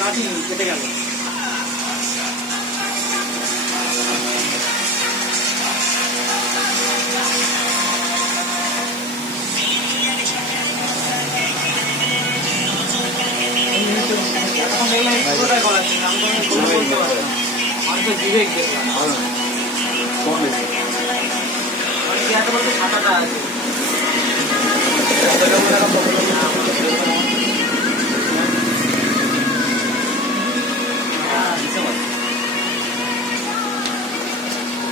মাটি কেটে গেল। এখন দেখলাম এই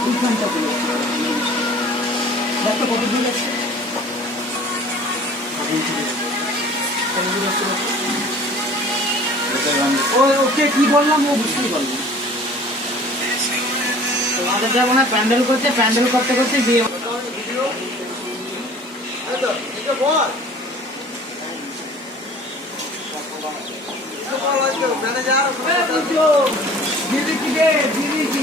এইখানটা বলে দেখো কত দূর আছে ওকে কি বললাম? ও বুঝতেই না। যাব না প্যান্ডেল করতে প্যান্ডেল করতে করতে বিয়ে দিদি কি রে দিদি কি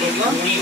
নেই?